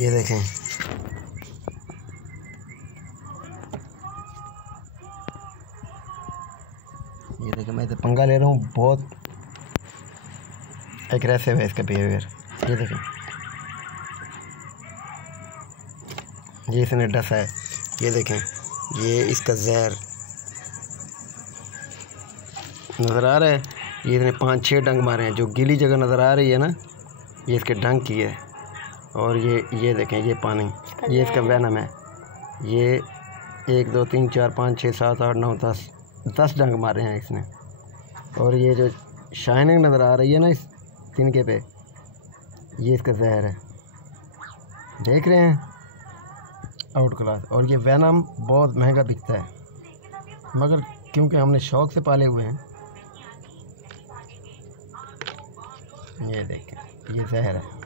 ये देखें, ये देखें, मैं तो पंगा ले रहा हूँ, बहुत एग्रेसिव है इसका बिहेवियर। ये देखें, ये इसने डसा है। ये देखें, ये इसका जहर नज़र आ रहा है। ये इसने 5-6 डंग मारे हैं। जो गीली जगह नज़र आ रही है ना, ये इसके डंग की है। और ये देखें, ये पानी, ये इसका वैनम है। ये 1 2 3 4 5 6 7 8 9 10 डंग मारे हैं इसने। और ये जो शाइनिंग नज़र आ रही है ना इस तिनके पे, ये इसका जहर है। देख रहे हैं, आउट क्लास। और ये वैनम बहुत महंगा बिकता है, मगर क्योंकि हमने शौक़ से पाले हुए हैं। ये देखें, ये जहर है।